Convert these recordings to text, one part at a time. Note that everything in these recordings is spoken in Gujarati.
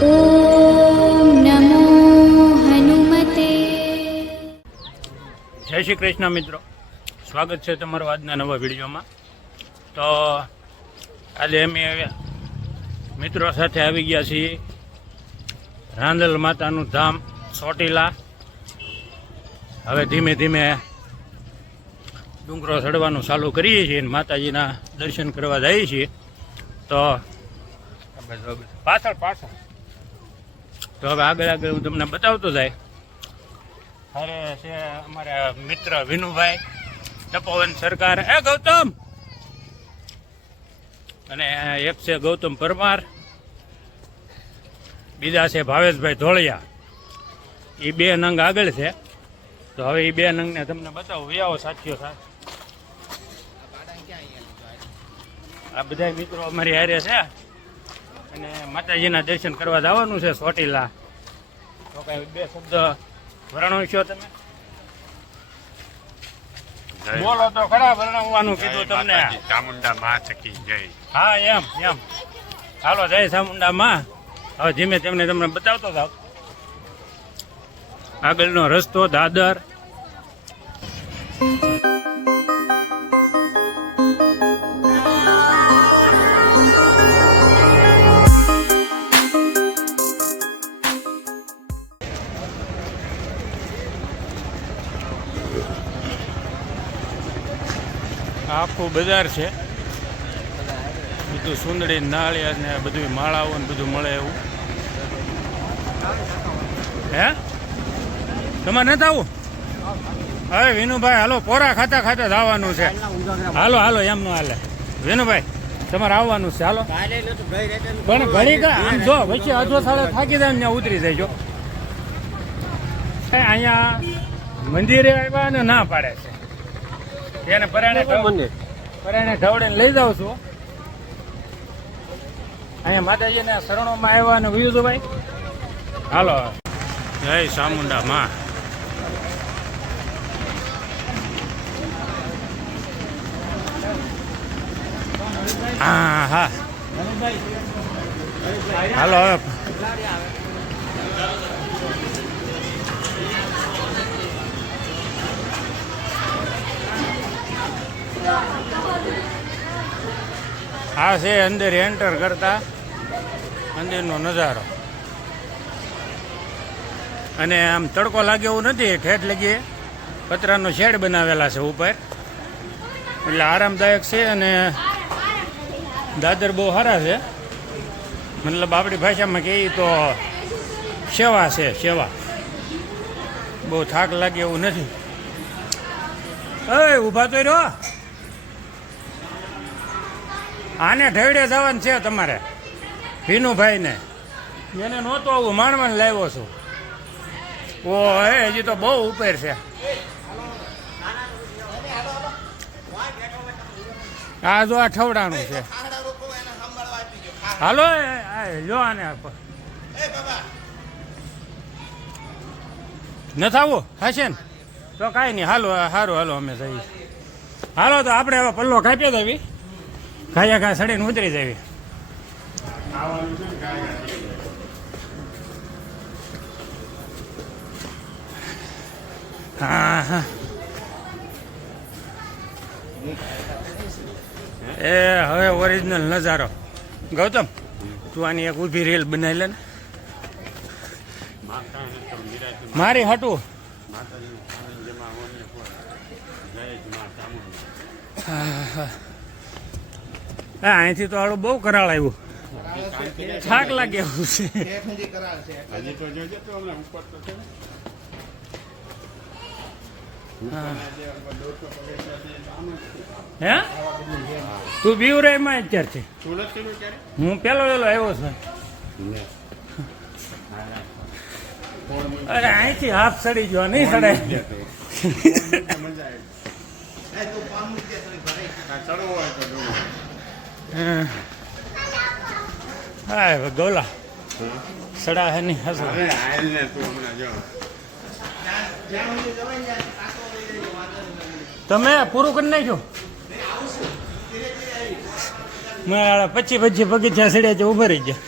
ઓમ નમો હનુમતે. જય શ્રી કૃષ્ણ મિત્રો, સ્વાગત છે તમારું આજના નવા વિડીયોમાં. તો આજે અમે મિત્રો સાથે આવી ગયા છીએ રાંદલ માતાનું ધામ ચોટીલા. હવે ધીમે ધીમે ડુંગરો ચડવાનું ચાલુ કરીએ છીએ અને માતાજીના દર્શન કરવા જઈએ છીએ. તો પાછળ તો હવે આગળ હું તમને બતાવતો જાય. અરે છે અમારા મિત્ર વિનુભાઈ તપોવન સરકાર, ગૌતમ, અને એક છે ગૌતમ પરમાર, બીજા છે ભાવેશભાઈ ધોળિયા. એ બે નંગ આગળ છે. તો હવે એ બે નંગને તમને બતાવું. આવો સાથીઓ સાથે આ બધા મિત્રો અમારી હારે છે અને માતાજીના દર્શન કરવા જવાનું છે ચોટીલા. તો કઈ બે શબ્દ વર્ણવશો તમે? બોલો તો ખરા, વર્ણવવાનું કીધું તમને. ચામુંડા માં ચકી જય. હા એમ હાલો, જય ચામુંડા માં. હવે ધીમે તમને બતાવતો થાવ આગળનો રસ્તો દાદર. આખું બજાર છે, બધું સુંદડી નાળિયા ને બધું માળાઓ ને બધું મળે એવું. હે તમારે નથી આવું? હવે વિનુભાઈ હાલો, પોરા ખાતા ખાતા જવાનું છે. હાલો એમ નો હાલે. વિનુભાઈ તમારે આવવાનું છે, હાલો. પણ ઘડી આમ જો વચ્ચે અડધો સાડે થાકી જાય ત્યાં ઉતરી જાય. જો અહીંયા મંદિરે આવ્યા ને ના પાડે છે. એને પરાણે ઢવડે લઈ જાઉં છું. અહીંયા માતાજીના શરણોમાં આવ્યા અને વયું છું ભાઈ. હાલો, જય ચામુંડા માં. હા હાલો હવે આ છે અંદર એન્ટર કરતા મંદિરનો નજારો. અને આમ તડકો લાગે એવું નથી. ઠેઠ લગી પતરાનો શેડ બનાવેલા છે ઉપર, એટલે આરામદાયક છે. અને દાદર બહુ સારા છે, મતલબ આપણી ભાષામાં કહીએ તો સેવા છે, સેવા. બહુ થાક લાગે એવું નથી. ઊભા તો રહ્યો. આને ઢેવડે જવાનું છે તમારે, ભીનુભાઈને. એને નહોતો આવું, માણવાને લાવ્યો છું. ઓ હજી તો બહુ ઉપર છે. આ જો આ ઠવડાનું છે. હાલો જો આને નથી આવું હશે ને તો કાંઈ નહીં. હાલો હાલો અમે જઈએ. હાલો તો આપણે હવે પલ્લો કાપ્યો દેવી, ઘા સડીને ઉતરી જવી. હા એ હવે ઓરિજિનલ નજારો. ગૌતમ તું આની એક ઊભી રેલ બનાવી લે ને મારી હાટું. અહીંથી તો આડું બહુ કરાળ આવ્યું, થાક લાગે એવું છે. હે તું બીવરે એમાં અત્યારથી? હું પેલો આવ્યો છું. અરે અહીંથી હાથ સડી ગયો, નહીં સડાય. હા ગોલા સડા હે નહીં હસ. તમે પૂરું કરી નાખ્યું? મેં પછી બગીચા સડ્યા છે, ઉભા રહી ગયા.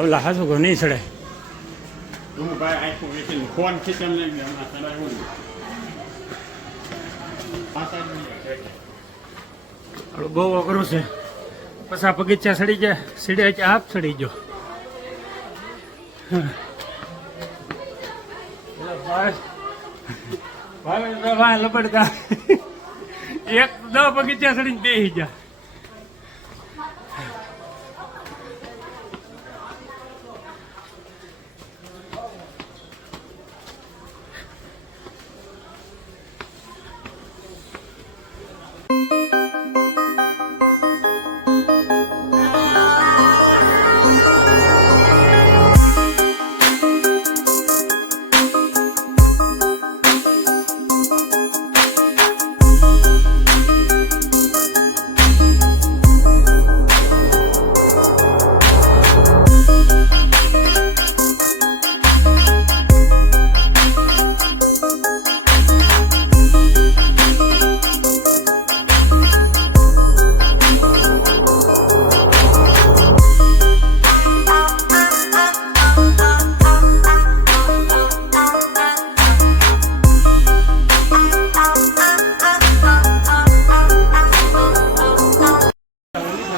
ઓલા હાસુ કહો નહીં ચડે. હું ભાઈ આખું વેચીને ફોન ખીચન લઈ ગયા હમણાં ચડાવ્યું ને. આ સાઈડ થોડું ગોવો કરું છે પછા બગીચા સડી ગયા સીડે આપ સડી ગયો. લપડતા એક 10 બગીચા સડીને બેસી ગયા.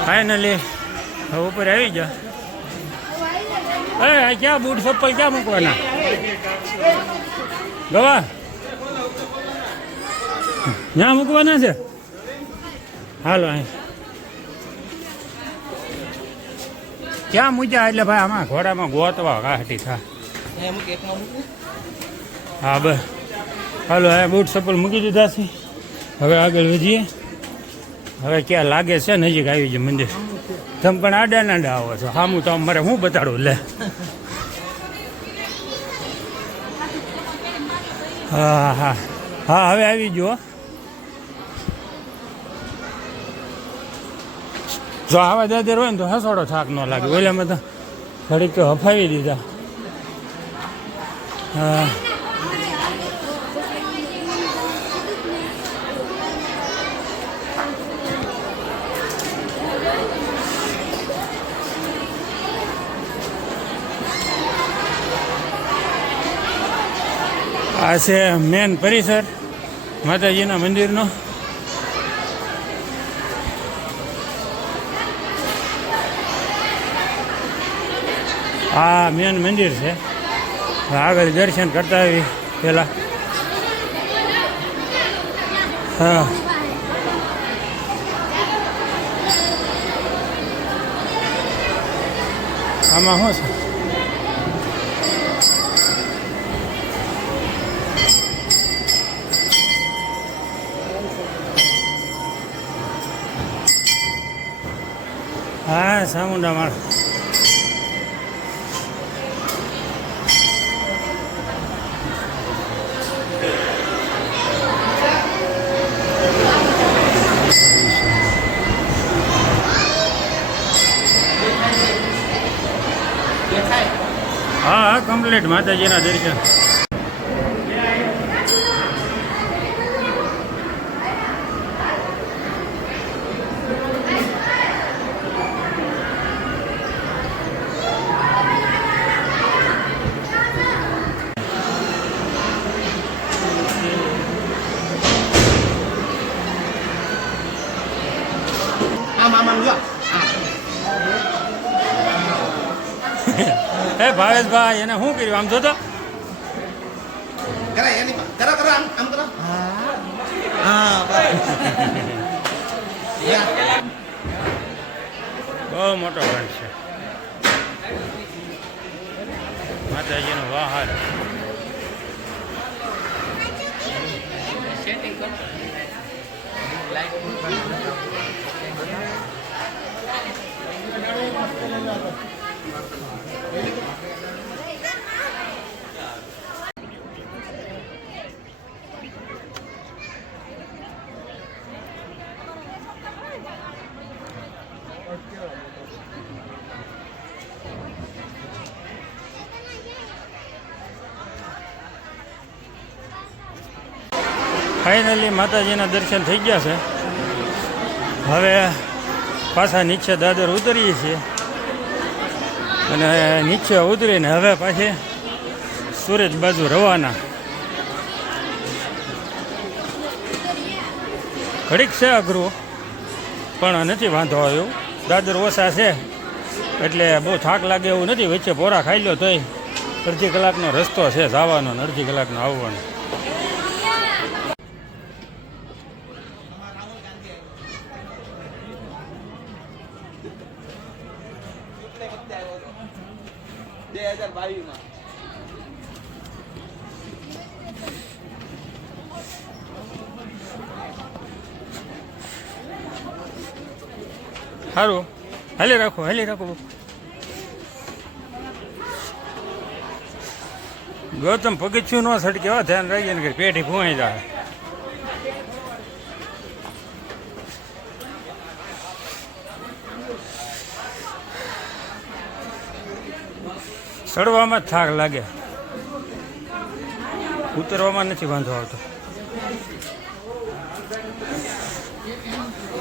ફાઇનલી હવે ઉપર આવી જા. એ ક્યાં બૂટ ચપ્પલ ક્યાં મૂકવાના ગવા ત્યાં મૂકવાના છે. હાલો અહીં ક્યાં મૂક્યા એટલે ભાઈ આમાં ઘોડામાં ગોતવા કાઢી થા. હા બસ હાલો હા બૂટ ચપ્પલ મૂકી દીધા છે. હવે આગળ વધીએ. હવે ક્યાં લાગે છે નજીક આવી છે મંદિર. તમે પણ આડા નાડા આવો છો સામું તો અમારે હું બતાડું લે. હા હા હા હવે આવી જુઓ. જો આવા દાદર હોય ને તો હસોડો થાક ન લાગે. ઓલામાં તો ઘડીક તો હફાવી દીધા. હા આ છે મેન પરિસર માતાજીના મંદિરનો. આ મેન મંદિર છે. આગળ દર્શન કરતા આવી પેલા. હા આમાં શું છે? હા સામુંડા માળ. હા હા કમ્પ્લીટ માતાજીના દર્શન. હે ભાવેશભાઈ એને શું કર્યું આમ જોતો. બહુ મોટો ઘાટ છે માતાજીનો વાહન. ફાઇનલી માતાજીના દર્શન થઈ ગયા છે. હવે પાછા નીચે દાદર ઉતરીએ છીએ અને નીચે ઉતરીને હવે પાછી સુરત બાજુ રવાના. ઘડીક છે અઘરું પણ નથી વાંધો આવ્યો. દાદર ઓછા છે એટલે બહુ થાક લાગે એવું નથી. વચ્ચે પોરા ખાઈ લો તોય અડધી કલાકનો રસ્તો છે જવાનો ને અડધી કલાકનો આવવાનો. સારું હાલી રાખો. ગૌતમ પગથિયું ન સડકે એવા ધ્યાન રાખીએ ને કે પેઢી ભૂવાઈ જાય. ચડવામાં જ થાક લાગે, ઉતરવામાં નથી વાંધો આવતો.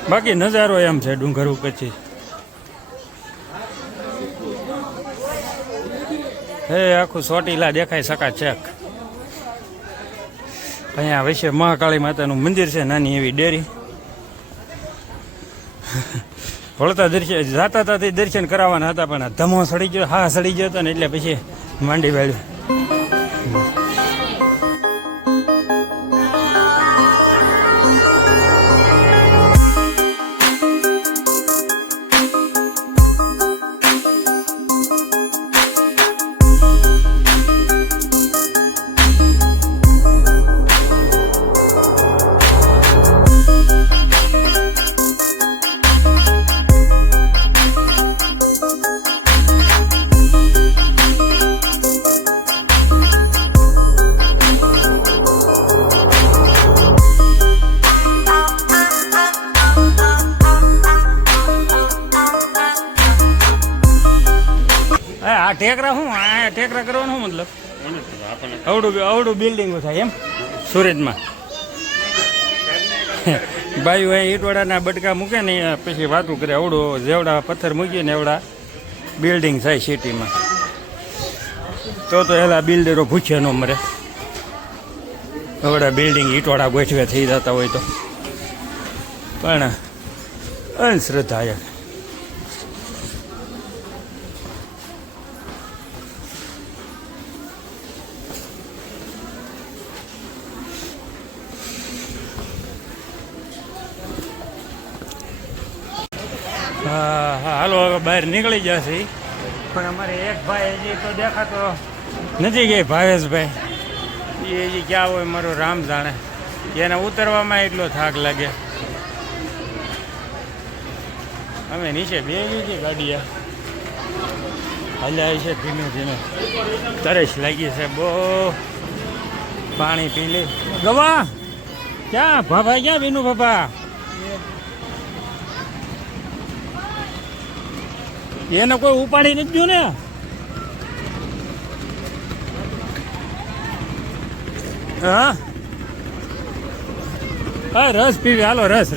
બાકી નજારો એમ છે ડુંગર ઉપરથી. હે આખું ચોટીલા દેખાય શકા ચેક. અહીંયા વચ્ચે મહાકાળી માતાનું મંદિર છે, નાની એવી ડેરી. વળતા દર્શન જાતા હતા તે દર્શન કરાવવાના હતા પણ ધમો સડી ગયો, હા સડી ગયો હતો ને એટલે પછી માંડી વાળ્યું. આ ટેકરા શું આ ટેકરા કરવાનું શું મતલબ? અવડું બિલ્ડિંગો થાય એમ સુરતમાં. બાયું અહીં ઈટવાડાના બટકા મૂકે ને પછી વાતું કરે. અવડું જેવડા પથ્થર મૂકીએ ને એવડા બિલ્ડિંગ થાય સિટીમાં. તો એલા બિલ્ડરો ભૂખ્યા ન મરે. એવડા બિલ્ડિંગ ઈટવાડા ગોઠવે થઈ જતા હોય તો પણ અંધશ્રદ્ધા. હા હાલો હવે બહાર નીકળી જશે. પણ અમારે એક ભાઈ હજી તો દેખાતો નથી ગઈ, ભાવેશભાઈ. એ હજી ક્યાં હોય મારો રામ જાણે. એને ઉતરવામાં એટલો થાક લાગે. અમે નીચે બેસી છીએ ગાડીએ, હલ્યા છે ધીમે ધીમે. તરસ લાગી છે બહુ, પાણી પી લે. ગવા ક્યાં ભાભા, ક્યાં બીનુ બાપા? એને કોઈ ઉપાડી નથી ગયું ને? હા હા રસ પીવી. હાલો રસ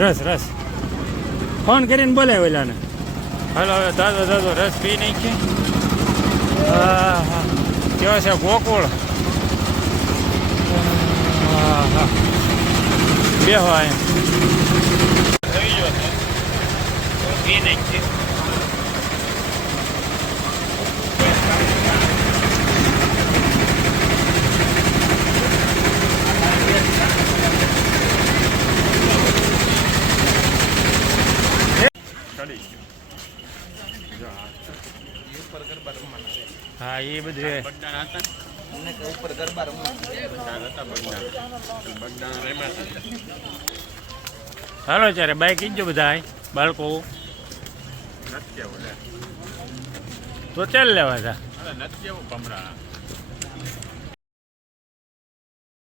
ફોન કરીને બોલાય ઓલાને. હાલો હવે દાદો રસ પી નાખીએ. હા હા કેવો છે ગોકુળ. હા હા બેહો અહીંયા થઈ ગયો પી નાખીએ. હા એ બધું હાલો ત્યારે બાઈક કીજો બધા બાળકો તો ચાલ લેવા હતા.